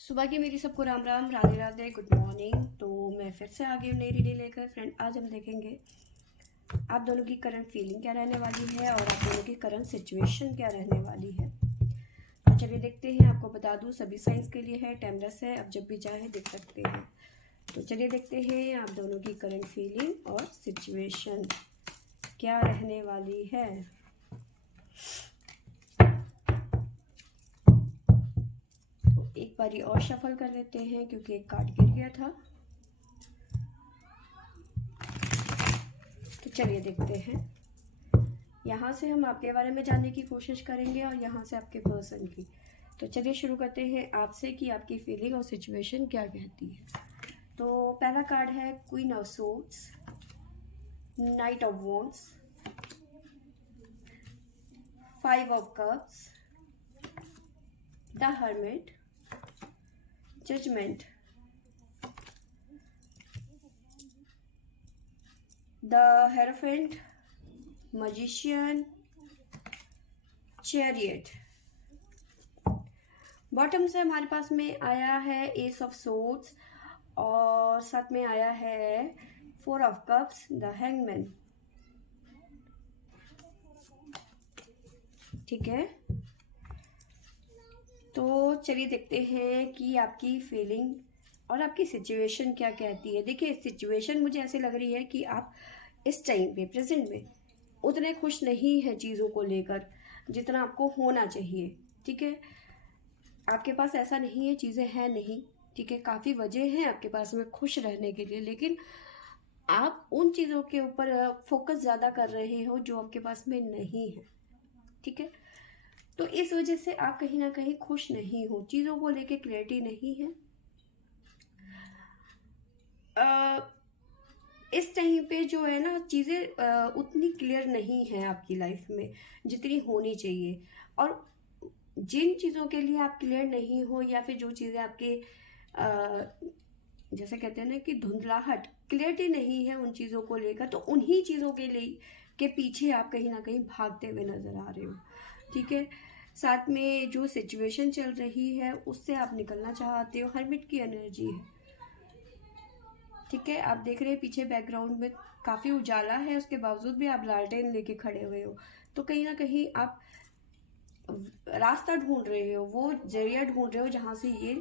सुबह की मेरी सबको राम राम, राधे राधे, गुड मॉर्निंग। तो मैं फिर से आ गई हूँ नई रीडिंग लेकर। फ्रेंड, आज हम देखेंगे आप दोनों की करंट फीलिंग क्या रहने वाली है और आप दोनों की करंट सिचुएशन क्या रहने वाली है। तो चलिए देखते हैं। आपको बता दूँ सभी साइंस के लिए है, टाइमलेस है, आप जब भी चाहे देख सकते हैं। तो चलिए देखते हैं आप दोनों की करंट फीलिंग और सिचुएशन क्या रहने वाली है। एक बारी और शफल कर लेते हैं क्योंकि एक कार्ड गिर गया था। तो चलिए देखते हैं। यहाँ से हम आपके बारे में जानने की कोशिश करेंगे और यहाँ से आपके पर्सन की। तो चलिए शुरू करते हैं आपसे कि आपकी फीलिंग और सिचुएशन क्या कहती है। तो पहला कार्ड है queen of swords, knight of wands, five of cups, the hermit, judgement, the hierophant, magician, chariot. Bottom से हमारे पास में आया है एस ऑफ सोर्ड्स और साथ में आया है four of cups, the hangman. ठीक है, तो चलिए देखते हैं कि आपकी फीलिंग और आपकी सिचुएशन क्या कहती है। देखिए, सिचुएशन मुझे ऐसे लग रही है कि आप इस टाइम पे प्रेजेंट में उतने खुश नहीं हैं चीज़ों को लेकर जितना आपको होना चाहिए। ठीक है, आपके पास ऐसा नहीं है चीज़ें हैं नहीं। ठीक है, काफ़ी वजह हैं आपके पास में खुश रहने के लिए, लेकिन आप उन चीज़ों के ऊपर फोकस ज़्यादा कर रहे हो जो आपके पास में नहीं है। ठीक है, तो इस वजह से आप कहीं ना कहीं खुश नहीं हो, चीज़ों को लेके क्लैरिटी नहीं है। इस टाइम पे जो है ना चीज़ें उतनी क्लियर नहीं है आपकी लाइफ में जितनी होनी चाहिए। और जिन चीज़ों के लिए आप क्लियर नहीं हो या फिर जो चीज़ें आपके जैसे कहते हैं ना कि धुंधलाहट, क्लियरिटी नहीं है उन चीज़ों को लेकर, तो उन्हीं चीज़ों के लिए के पीछे आप कहीं ना कहीं भागते हुए नजर आ रहे हो। ठीक है, साथ में जो सिचुएशन चल रही है उससे आप निकलना चाहते हो, हर्मिट की एनर्जी है। ठीक है, आप देख रहे हैं पीछे बैकग्राउंड में काफ़ी उजाला है, उसके बावजूद भी आप लालटेन लेके खड़े हुए हो। तो कहीं ना कहीं आप रास्ता ढूंढ रहे हो, वो जरिया ढूंढ रहे हो जहाँ से ये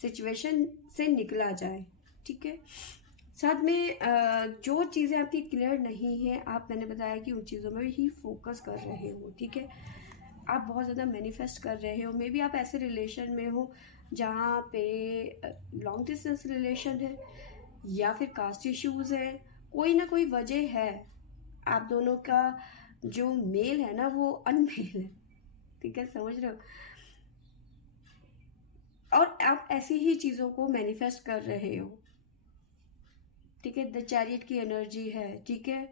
सिचुएशन से निकला जाए। ठीक है, साथ में जो चीज़ें आपकी क्लियर नहीं है, आप मैंने बताया कि उन चीज़ों में ही फोकस कर रहे हो। ठीक है, आप बहुत ज़्यादा मैनिफेस्ट कर रहे हो। मे बी आप ऐसे रिलेशन में हो जहाँ पे लॉन्ग डिस्टेंस रिलेशन है या फिर कास्ट इश्यूज है, कोई ना कोई वजह है। आप दोनों का जो मेल है ना वो अनमेल है। ठीक है, समझ रहे हो। और आप ऐसी ही चीज़ों को मैनिफेस्ट कर रहे हो। ठीक है, द चैरियट की एनर्जी है। ठीक है,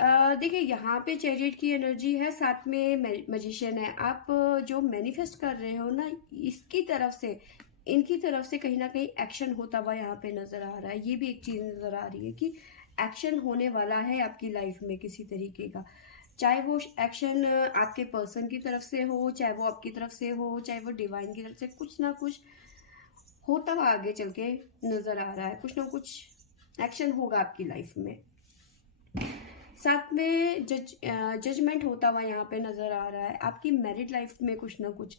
देखिए यहाँ पे चैरियट की एनर्जी है, साथ में मैजिशियन है। आप जो मैनिफेस्ट कर रहे हो ना, इसकी तरफ से, इनकी तरफ से कहीं ना कहीं एक्शन होता हुआ यहाँ पे नजर आ रहा है। ये भी एक चीज नजर आ रही है कि एक्शन होने वाला है आपकी लाइफ में किसी तरीके का। चाहे वो एक्शन आपके पर्सन की तरफ से हो, चाहे वो आपकी तरफ से हो, चाहे वो डिवाइन की तरफ से, कुछ ना कुछ होता हुआ आगे चल के नजर आ रहा है। कुछ ना कुछ एक्शन होगा आपकी लाइफ में। साथ में जजमेंट होता हुआ यहाँ पे नजर आ रहा है। आपकी मैरिड लाइफ में कुछ ना कुछ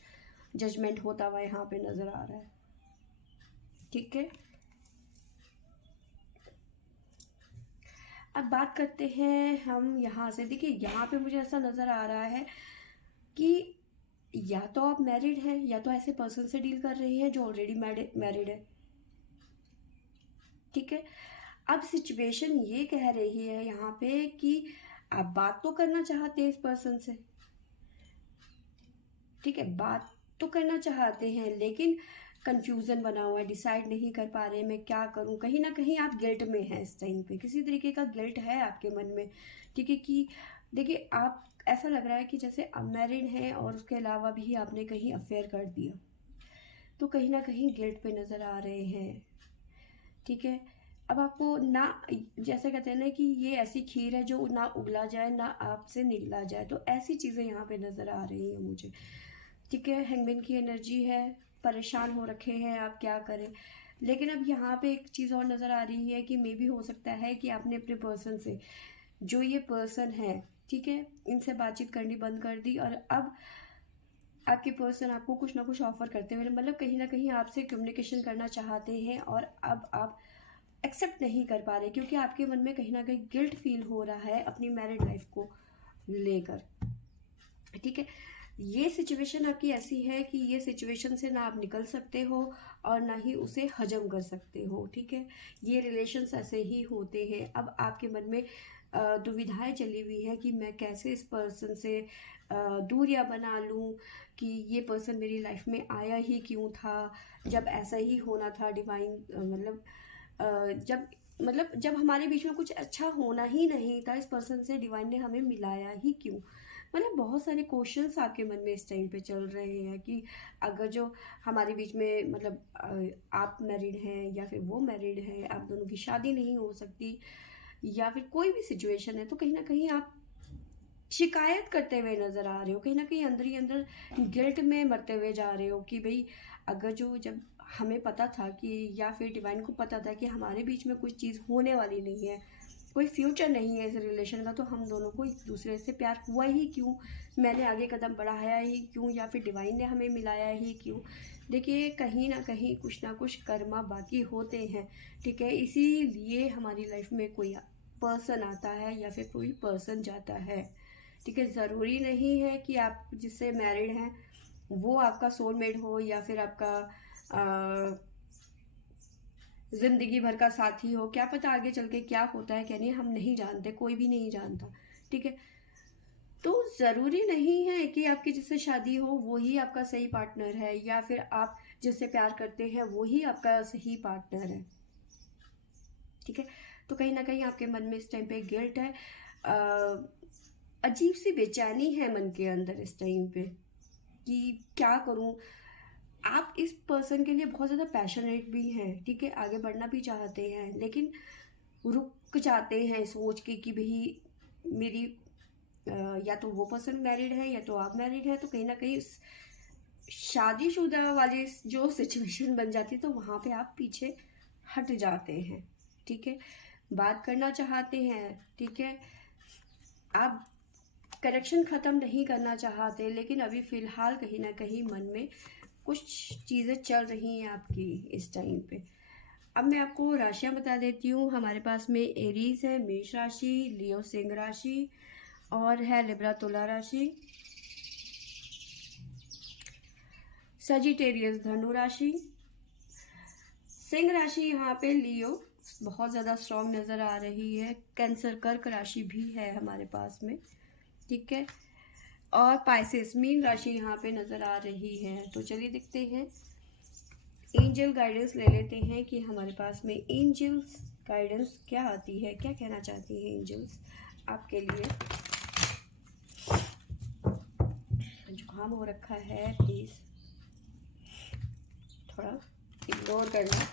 जजमेंट होता हुआ यहाँ पे नजर आ रहा है। ठीक है, अब बात करते हैं हम यहाँ से। देखिए, यहाँ पे मुझे ऐसा नजर आ रहा है कि या तो आप मैरिड हैं या तो ऐसे पर्सन से डील कर रही हैं जो ऑलरेडी मैरिड है। ठीक है, अब सिचुएशन ये कह रही है यहाँ पे कि आप बात तो करना चाहते हैं इस पर्सन से। ठीक है, बात तो करना चाहते हैं लेकिन कंफ्यूजन बना हुआ है, डिसाइड नहीं कर पा रहे मैं क्या करूं। कहीं ना कहीं आप गिल्ट में हैं इस टाइम पे, किसी तरीके का गिल्ट है आपके मन में। ठीक है, कि देखिए आप, ऐसा लग रहा है कि जैसे अनमैरिड हैं और उसके अलावा भी आपने कहीं अफेयर कर दिया, तो कहीं ना कहीं गिल्ट पे नजर आ रहे हैं। ठीक है, अब आपको ना, जैसे कहते हैं ना कि ये ऐसी खीर है जो ना उगला जाए ना आपसे निगला जाए, तो ऐसी चीज़ें यहाँ पे नज़र आ रही हैं मुझे। ठीक है, हैंगमैन की एनर्जी है, परेशान हो रखे हैं, आप क्या करें। लेकिन अब यहाँ पे एक चीज़ और नज़र आ रही है कि मे भी हो सकता है कि आपने अपने पर्सन से, जो ये पर्सन है, ठीक है, इनसे बातचीत करनी बंद कर दी और अब आपके पर्सन आपको कुछ ना कुछ ऑफर करते हुए, मतलब कहीं ना कहीं आपसे कम्युनिकेशन करना चाहते हैं और अब आप एक्सेप्ट नहीं कर पा रहे क्योंकि आपके मन में कहीं ना कहीं गिल्ट फील हो रहा है अपनी मैरिड लाइफ को लेकर, ठीक है। ये सिचुएशन आपकी ऐसी है कि ये सिचुएशन से ना आप निकल सकते हो और ना ही उसे हजम कर सकते हो, ठीक है। ये रिलेशंस ऐसे ही होते हैं। अब आपके मन में दुविधाएं चली हुई है कि मैं कैसे इस पर्सन से दूरियां बना लूं, कि ये पर्सन मेरी लाइफ में आया ही क्यों था, जब ऐसा ही होना था डिवाइन, जब हमारे बीच में कुछ अच्छा होना ही नहीं था, इस पर्सन से डिवाइन ने हमें मिलाया ही क्यों। मतलब बहुत सारे क्वेश्चंस आपके मन में इस टाइम पे चल रहे हैं कि अगर जो हमारे बीच में, मतलब आप मैरिड हैं या फिर वो मैरिड है, आप दोनों की शादी नहीं हो सकती या फिर कोई भी सिचुएशन है, तो कहीं ना कहीं आप शिकायत करते हुए नजर आ रहे हो, कहीं ना कहीं अंदर ही अंदर गिल्ट में मरते हुए जा रहे हो कि भाई अगर जो, जब हमें पता था कि, या फिर डिवाइन को पता था कि हमारे बीच में कुछ चीज़ होने वाली नहीं है, कोई फ्यूचर नहीं है इस रिलेशन का, तो हम दोनों को एक दूसरे से प्यार हुआ ही क्यों, मैंने आगे कदम बढ़ाया ही क्यों, या फिर डिवाइन ने हमें मिलाया ही क्यों। देखिए कहीं ना कुछ कर्मा बाकी होते हैं, ठीक है। इसीलिए हमारी लाइफ में कोई पर्सन आता है या फिर कोई पर्सन जाता है, ठीक है। ज़रूरी नहीं है कि आप जिससे मैरिड हैं वो आपका सोलमेट हो या फिर आपका जिंदगी भर का साथी हो। क्या पता आगे चल के क्या होता है, क्या नहीं, हम नहीं जानते, कोई भी नहीं जानता, ठीक है। तो ज़रूरी नहीं है कि आपकी जिससे शादी हो वही आपका सही पार्टनर है, या फिर आप जिससे प्यार करते हैं वही आपका सही पार्टनर है, ठीक है। तो कहीं ना कहीं आपके मन में इस टाइम पे गिल्ट है, अजीब सी बेचैनी है मन के अंदर इस टाइम पे कि क्या करूं। आप इस पर्सन के लिए बहुत ज़्यादा पैशनेट भी हैं, ठीक है, आगे बढ़ना भी चाहते हैं, लेकिन रुक जाते हैं सोच के कि भाई मेरी या तो वो पर्सन मैरिड है या तो आप मैरिड हैं, तो कहीं ना कहीं शादीशुदा वाली जो सिचुएशन बन जाती है तो वहाँ पे आप पीछे हट जाते हैं, ठीक है। बात करना चाहते हैं, ठीक है, आप कनेक्शन ख़त्म नहीं करना चाहते, लेकिन अभी फ़िलहाल कहीं ना कहीं मन में कुछ चीज़ें चल रही हैं आपकी इस टाइम पे। अब मैं आपको राशियां बता देती हूँ। हमारे पास में एरीज है, मेष राशि, लियो सिंह राशि, और है लिब्रा तुला राशि, सजिटेरियस धनु राशि, सिंह राशि यहाँ पे लियो बहुत ज़्यादा स्ट्रॉन्ग नज़र आ रही है, कैंसर कर्क राशि भी है हमारे पास में, ठीक है, और पाइसेस मीन राशि यहाँ पे नज़र आ रही है। तो चलिए देखते हैं, एंजल गाइडेंस ले लेते हैं कि हमारे पास में एंजल्स गाइडेंस क्या आती है, क्या कहना चाहती है एंजल्स आपके लिए। जुकाम हो रखा है, प्लीज़ थोड़ा इग्नोर करना।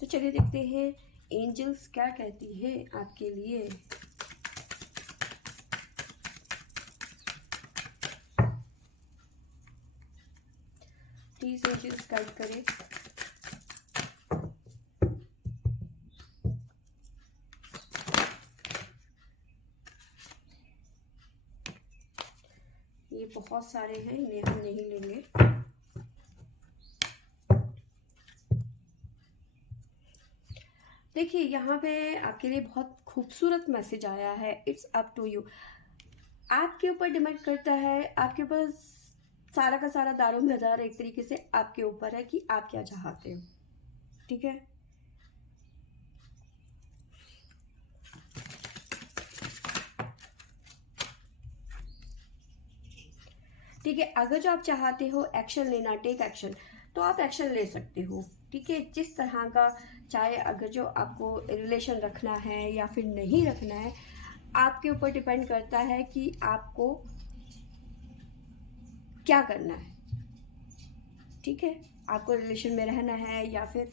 तो चलिए देखते हैं एंजल्स क्या कहती है आपके लिए। प्लीज एंजल्स गाइड करें। ये बहुत सारे हैं, इन्हें हम नहीं लेंगे। देखिए यहाँ पे आपके लिए बहुत खूबसूरत मैसेज आया है, इट्स अप टू यू। आपके ऊपर डिपेंड करता है, आपके ऊपर सारा का सारा दारोमदार एक तरीके से आपके ऊपर है कि आप क्या चाहते हो, ठीक है। ठीक है, अगर जो आप चाहते हो एक्शन लेना, टेक एक्शन, तो आप एक्शन ले सकते हो, ठीक है, जिस तरह का चाहे। अगर जो आपको रिलेशन रखना है या फिर नहीं रखना है, आपके ऊपर डिपेंड करता है कि आपको क्या करना है, ठीक है। आपको रिलेशन में रहना है या फिर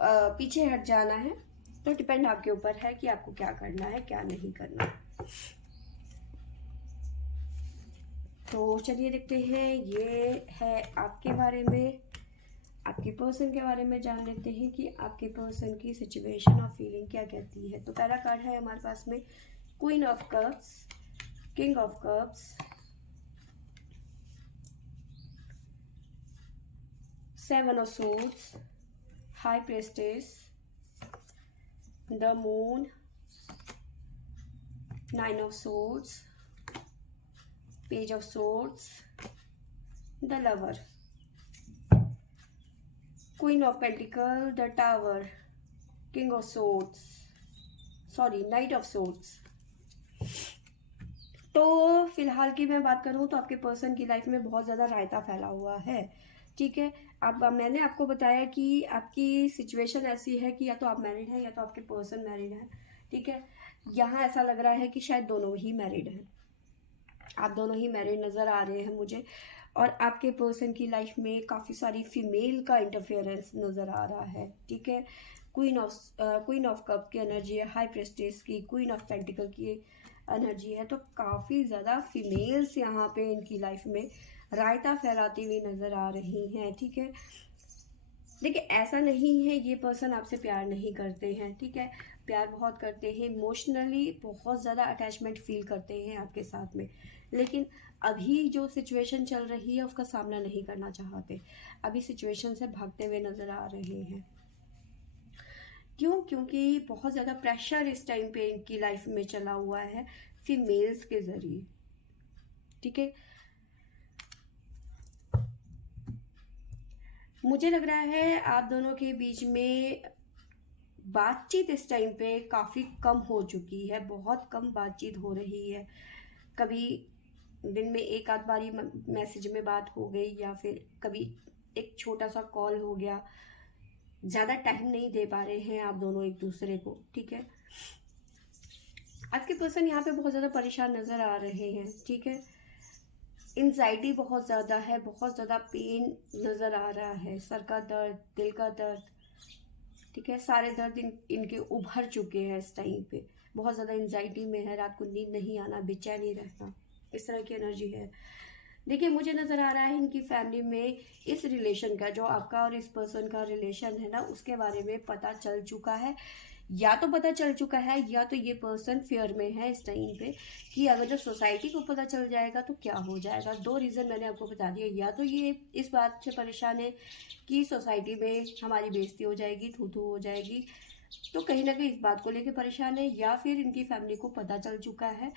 पीछे हट जाना है, तो डिपेंड आपके ऊपर है कि आपको क्या करना है, क्या नहीं करना। तो चलिए देखते हैं, ये है आपके बारे में, आपके पर्सन के बारे में जान लेते हैं कि आपके पर्सन की सिचुएशन और फीलिंग क्या कहती है। तो पहला कार्ड है हमारे पास में queen of cups, king of cups, seven of swords, high प्रेस्टेस, the moon, nine of swords, page of swords, the lover, queen of pentacle, the tower, king of swords, sorry night of swords. तो फिलहाल की मैं बात करूं तो आपके person की life में बहुत ज़्यादा रायता फैला हुआ है, ठीक है। अब मैंने आपको बताया कि आपकी सिचुएशन ऐसी है कि या तो आप मैरिड हैं या तो आपके पर्सन मैरिड हैं, ठीक है। यहाँ ऐसा लग रहा है कि शायद दोनों ही मैरिड हैं, आप दोनों ही मैरिड नज़र आ रहे हैं मुझे। और आपके पर्सन की लाइफ में काफ़ी सारी फीमेल का इंटरफेरेंस नज़र आ रहा है, ठीक है। क्वीन ऑफ कप की एनर्जी है, हाई प्रेस्टेस की, क्वीन ऑफ पेंटिकल की एनर्जी है। तो काफ़ी ज़्यादा फीमेल्स यहाँ पे इनकी लाइफ में रायता फैलाती हुई नज़र आ रही हैं, ठीक है। देखिए ऐसा नहीं है ये पर्सन आपसे प्यार नहीं करते हैं, ठीक है, प्यार बहुत करते हैं, इमोशनली बहुत ज़्यादा अटैचमेंट फील करते हैं आपके साथ में, लेकिन अभी जो सिचुएशन चल रही है उसका सामना नहीं करना चाहते, अभी सिचुएशन से भागते हुए नज़र आ रहे हैं। क्यों? क्योंकि बहुत ज़्यादा प्रेशर इस टाइम पे इनकी लाइफ में चला हुआ है फीमेल्स के ज़रिए, ठीक है। मुझे लग रहा है आप दोनों के बीच में बातचीत इस टाइम पे काफ़ी कम हो चुकी है, बहुत कम बातचीत हो रही है। कभी दिन में एक आध बारी मैसेज में बात हो गई या फिर कभी एक छोटा सा कॉल हो गया, ज़्यादा टाइम नहीं दे पा रहे हैं आप दोनों एक दूसरे को, ठीक है। आपके पर्सन यहाँ पे बहुत ज़्यादा परेशान नज़र आ रहे हैं, ठीक है। एंजाइटी बहुत ज़्यादा है, बहुत ज़्यादा पेन नज़र आ रहा है, सर का दर्द, दिल का दर्द, ठीक है, सारे दर्द इनके उभर चुके हैं इस टाइम पे। बहुत ज़्यादा एंजाइटी में है, रात को नींद नहीं आना, बेचैनी रहना, इस तरह की एनर्जी है। देखिए मुझे नज़र आ रहा है इनकी फैमिली में इस रिलेशन का, जो आपका और इस पर्सन का रिलेशन है ना, उसके बारे में पता चल चुका है, या तो पता चल चुका है या तो ये पर्सन फेयर में है इस टाइम पे कि अगर जब सोसाइटी को पता चल जाएगा तो क्या हो जाएगा। दो रीज़न मैंने आपको बता दिया, या तो ये इस बात से परेशान है कि सोसाइटी में हमारी बेइज्जती हो जाएगी, थू थू हो जाएगी, तो कहीं ना कहीं इस बात को लेकर परेशान है, या फिर इनकी फैमिली को पता चल चुका है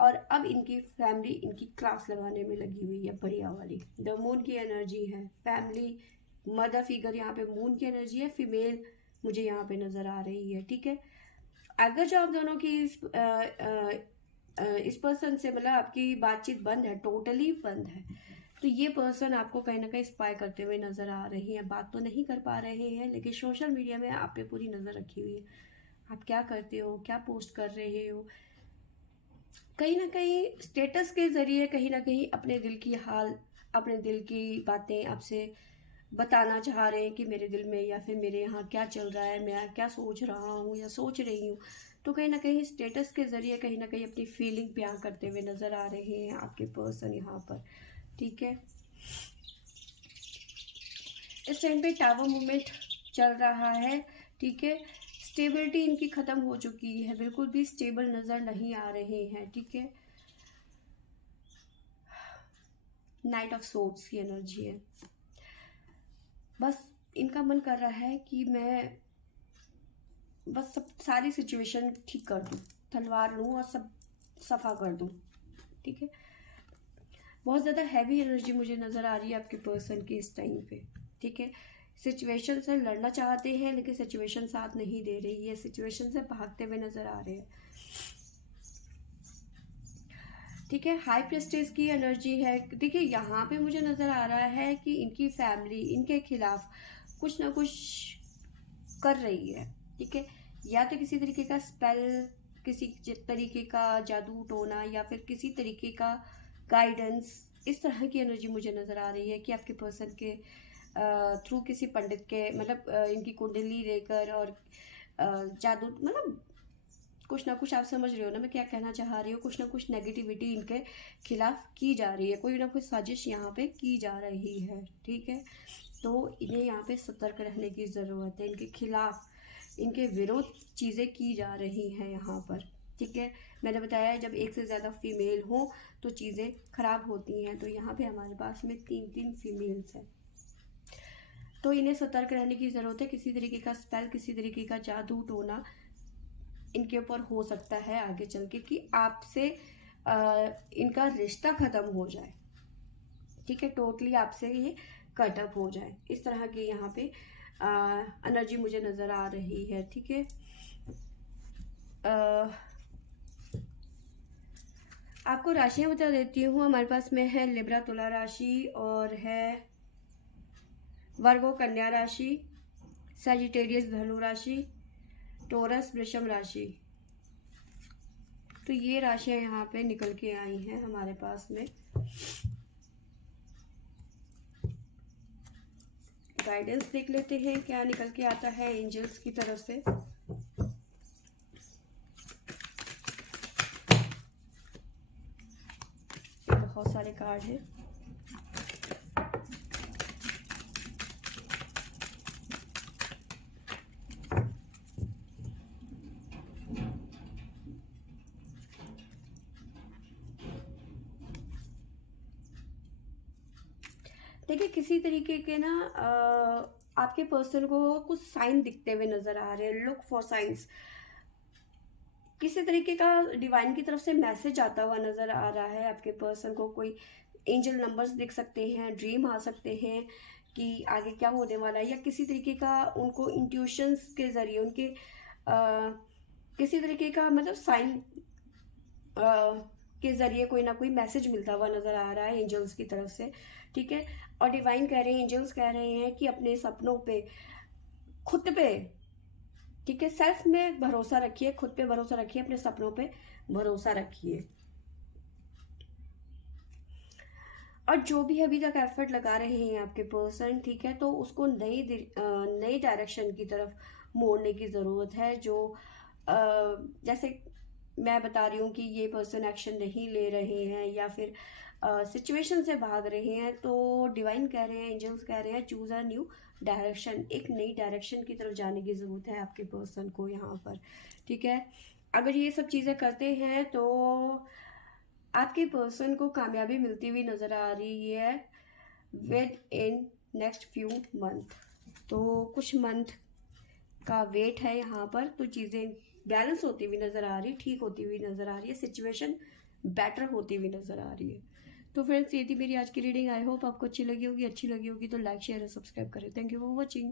और अब इनकी फैमिली इनकी क्लास लगाने में लगी हुई है बढ़िया वाली। द मून की एनर्जी है, फैमिली मदर फिगर, यहाँ पे मून की एनर्जी है, फीमेल मुझे यहाँ पे नज़र आ रही है, ठीक है। अगर जो आप दोनों की इस पर्सन से मतलब आपकी बातचीत बंद है, टोटली बंद है, तो ये पर्सन आपको कहीं ना कहीं स्पाई करते हुए नज़र आ रहे हैं। बात तो नहीं कर पा रहे हैं लेकिन सोशल मीडिया में आप पे पूरी नज़र रखी हुई है, आप क्या करते हो, क्या पोस्ट कर रहे हो, कहीं ना कहीं स्टेटस के ज़रिए कहीं ना कहीं अपने दिल की हाल, अपने दिल की बातें आपसे बताना चाह रहे हैं कि मेरे दिल में या फिर मेरे यहाँ क्या चल रहा है, मैं क्या सोच रहा हूँ या सोच रही हूँ। तो कहीं ना कहीं स्टेटस के ज़रिए कहीं ना कहीं अपनी फीलिंग बयां करते हुए नज़र आ रहे हैं आपके पर्सन यहाँ पर, ठीक है। इस टाइम पे टावर मूवमेंट चल रहा है, ठीक है। स्टेबिलिटी इनकी ख़त्म हो चुकी है, बिल्कुल भी स्टेबल नज़र नहीं आ रहे हैं, ठीक है। नाइट ऑफ सोर्ड्स की एनर्जी है, बस इनका मन कर रहा है कि मैं बस सब सारी सिचुएशन ठीक कर दूँ, तलवार लूँ और सब सफ़ा कर दूँ, ठीक है। बहुत ज़्यादा हैवी एनर्जी मुझे नज़र आ रही है आपके पर्सन की इस टाइम पे, ठीक है। सिचुएशन से लड़ना चाहते हैं लेकिन सिचुएशन साथ नहीं दे रही है, सिचुएशन से भागते हुए नज़र आ रहे हैं, ठीक है। हाई प्रेस्टेज की एनर्जी है। देखिए यहाँ पे मुझे नज़र आ रहा है कि इनकी फैमिली इनके खिलाफ कुछ ना कुछ कर रही है, ठीक है। या तो किसी तरीके का स्पेल, किसी तरीके का जादू टोना या फिर किसी तरीके का गाइडेंस, इस तरह की एनर्जी मुझे नज़र आ रही है कि आपके पर्सन के थ्रू किसी पंडित के मतलब इनकी कुंडली लेकर और जादू मतलब कुछ ना कुछ आप समझ रहे हो ना मैं क्या कहना चाह रही हूँ, कुछ ना कुछ नेगेटिविटी इनके खिलाफ की जा रही है, कोई ना कोई साजिश यहाँ पे की जा रही है, ठीक है। तो इन्हें यहाँ पे सतर्क रहने की ज़रूरत है, इनके खिलाफ, इनके विरोध चीज़ें की जा रही हैं यहाँ पर, ठीक है। मैंने बताया जब एक से ज़्यादा फीमेल हो तो चीज़ें खराब होती हैं, तो यहाँ पे हमारे पास में 3 फीमेल्स हैं, तो इन्हें सतर्क रहने की ज़रूरत है। किसी तरीके का स्पेल, किसी तरीके का जादू टोना इनके ऊपर हो सकता है आगे चल के कि आपसे इनका रिश्ता ख़त्म हो जाए, ठीक है, टोटली आपसे ये कट अप हो जाए, इस तरह की यहाँ पे एनर्जी मुझे नज़र आ रही है, ठीक है। आपको राशियाँ बता देती हूँ। हमारे पास में है लिब्रा तुला राशि, और है वर्गो कन्या राशि, सजिटेरियस धनु राशि, टोरस वृषभ राशि। तो ये राशियां यहाँ पे निकल के आई हैं हमारे पास में। गाइडेंस देख लेते हैं क्या निकल के आता है एंजल्स की तरफ से। ये बहुत सारे कार्ड हैं। देखिए किसी तरीके के ना आपके पर्सन को कुछ साइन दिखते हुए नजर आ रहे हैं। Look for science. किसी तरीके का डिवाइन की तरफ से मैसेज आता हुआ नजर आ रहा है आपके पर्सन को। कोई एंजल नंबर्स दिख सकते हैं, ड्रीम आ सकते हैं कि आगे क्या होने वाला है, या किसी तरीके का उनको इंट्यूशंस के जरिए उनके किसी तरीके का मतलब साइन के जरिए कोई ना कोई मैसेज मिलता हुआ नजर आ रहा है एंजल्स की तरफ से, ठीक है। और डिवाइन कह रहे हैं, एंजल्स कह रहे हैं कि अपने सपनों पे, खुद पे, ठीक है, सेल्फ में भरोसा रखिए, खुद पे भरोसा रखिए, अपने सपनों पे भरोसा रखिए। और जो भी अभी तक एफर्ट लगा रहे हैं आपके पर्सन, ठीक है, तो उसको नई डायरेक्शन की तरफ मोड़ने की ज़रूरत है। जो जैसे मैं बता रही हूँ कि ये पर्सन एक्शन नहीं ले रहे हैं या फिर सिचुएशन से भाग रहे हैं, तो डिवाइन कह रहे हैं, एंजल्स कह रहे हैं, चूज अ न्यू डायरेक्शन। एक नई डायरेक्शन की तरफ जाने की ज़रूरत है आपके पर्सन को यहाँ पर, ठीक है। अगर ये सब चीज़ें करते हैं तो आपके पर्सन को कामयाबी मिलती हुई नज़र आ रही है with in next few month. तो कुछ मंथ का वेट है यहाँ पर, तो चीज़ें बैलेंस होती हुई नज़र आ रही है, ठीक होती हुई नज़र आ रही है, सिचुएशन बेटर होती हुई नज़र आ रही है। तो फ्रेंड्स ये थी मेरी आज की रीडिंग। आई होप आपको अच्छी लगी होगी। अच्छी लगी होगी तो लाइक शेयर और सब्सक्राइब करें। Thank you for watching.